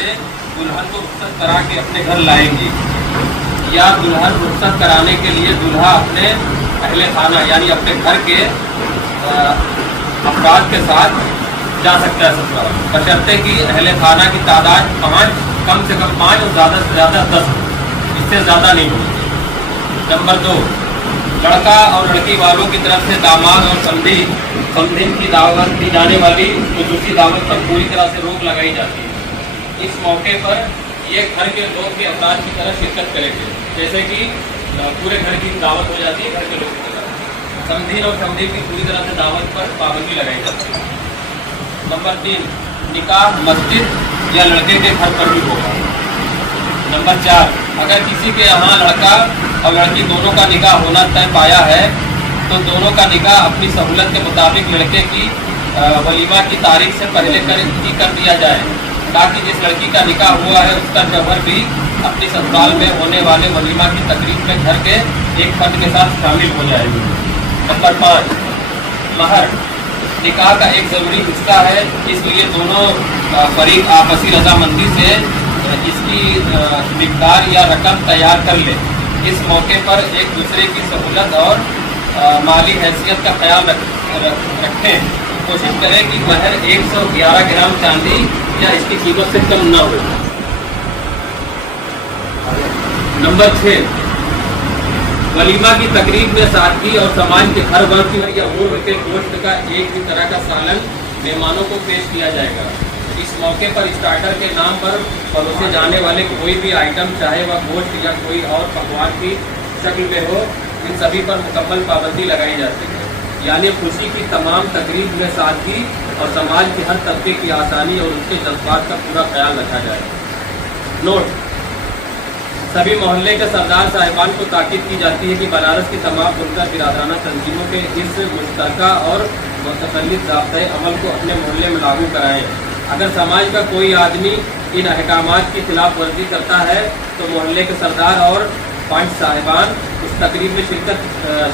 से दुल्हन को रुखसत करा के अपने घर लाएंगी, या दुल्हन रुखसत कराने के लिए दूल्हा अपने अहले खाना यानी अपने घर के अफराद के साथ जा सकता है ससुराल, बशर्ते कि अहले खाना की तादाद 5, कम से कम 5 और ज़्यादा से ज़्यादा 10, इससे ज़्यादा नहीं होगी। नंबर 2, लड़का और लड़की वालों की तरफ से दामाद और समधीन की दावत दी जाने वाली खुसूसी दावत पर पूरी तरह से रोक लगाई जाती है। इस मौके पर ये घर के लोग भी अफराद की तरह शिरकत करेंगे, जैसे कि पूरे घर की दावत हो जाती है घर के लोगों की तरह। समधीन और समधीन की पूरी तरह से दावत पर पाबंदी लगाई जाती है। नंबर 3, निकाह मस्जिद या लड़के के घर पर भी होगा। नंबर 4, अगर किसी के यहाँ लड़का और लड़की दोनों का निकाह होना तय पाया है तो दोनों का निकाह अपनी सहूलत के मुताबिक लड़के की वलीमा की तारीख से पहले कर दिया जाए, ताकि जिस लड़की का निकाह हुआ है उसका शौहर भी अपनी ससुराल में होने वाले वलीमा की तकरीब में घर के एक फर्द के साथ शामिल हो जाएगी। नंबर 5, महर निकाह का एक ज़रूरी हिस्सा है, इसलिए दोनों फरीक आपसी रजामंदी से इसकी मिक़दार या रकम तैयार कर ले। इस मौके पर एक दूसरे की सहूलत और माली हैसियत का ख्याल रखें। कोशिश करें कि महर 111 ग्राम चांदी या इसकी कीमत से कम न हो। नंबर 6, वलीमा की तकरीब में सादगी और समाज के हर वर्ग की या उम्र के गोश्त का एक ही तरह का सालन मेहमानों को पेश किया जाएगा। इस मौके पर स्टार्टर के नाम पर परोसे जाने वाले कोई भी आइटम, चाहे वह गोश्त या कोई और पकवान की शक्ल में हो, इन सभी पर मुकम्मल पाबंदी लगाई जाती है। यानी खुशी की तमाम तकरीब में सादगी और समाज के हर तबके की आसानी और उसके जज्बात का पूरा ख्याल रखा जाए। नोट: सभी मोहल्ले के सरदार साहिबान को ताकीद की जाती है कि बनारस की तमाम बुनकर बिरादराना तंजीमों के इस मुश्तरका और मुतसल्लित ज़ाब्ते अमल को अपने मोहल्ले में लागू कराएँ। अगर समाज का कोई आदमी इन अहकामात की खिलाफ वर्जी करता है तो मोहल्ले के सरदार और पंच साहिबान उस तकरीब में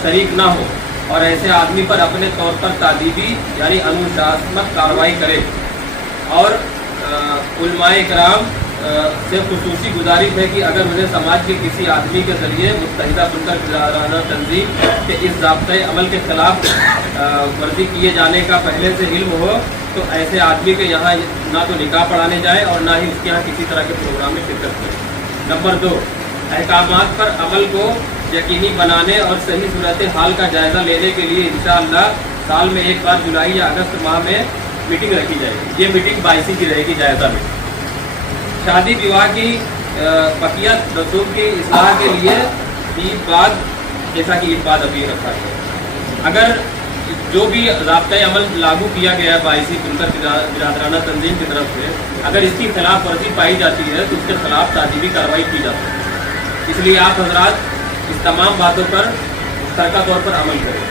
शरीक न हो और ऐसे आदमी पर अपने तौर पर तादीबी यानी अनुशासनात्मक कार्रवाई करे। और उलमाए इकराम से खुसूसी गुजारिश है कि अगर उन्हें समाज के किसी आदमी के जरिए मुत्तहिदा बुनकर बिरादराना तंजीम के इस ज़ाब्ते अमल के खिलाफ वर्जी किए जाने का पहले से इल्म हो तो ऐसे आदमी के यहाँ ना तो निकाह पढ़ाने जाए और ना ही उसके यहाँ किसी तरह के प्रोग्राम में शिरकत करें। नंबर 2, अहकामात पर अमल को यकीनी बनाने और सही सूरत हाल का जायज़ा लेने के लिए इंशाअल्लाह साल में एक बार जुलाई या अगस्त माह में मीटिंग रखी जाएगी। ये मीटिंग 22 की रहेगी, जायज़ा मीटिंग। शादी विवाह की बकिया रसूम की इस्लाह के लिए ईद बाद, जैसा कि ईद बाद अभी रखा गया। अगर जो भी ज़ाब्ता अमल लागू किया गया है 22 बुनकर बिरादराना तंजीम की तरफ से, अगर इसकी खिलाफ वर्जी पाई जाती है तो उसके खिलाफ तादीबी कार्रवाई की जाती है। इसलिए आप हजरात इस तमाम बातों पर मुश्तरका तौर पर अमल करें।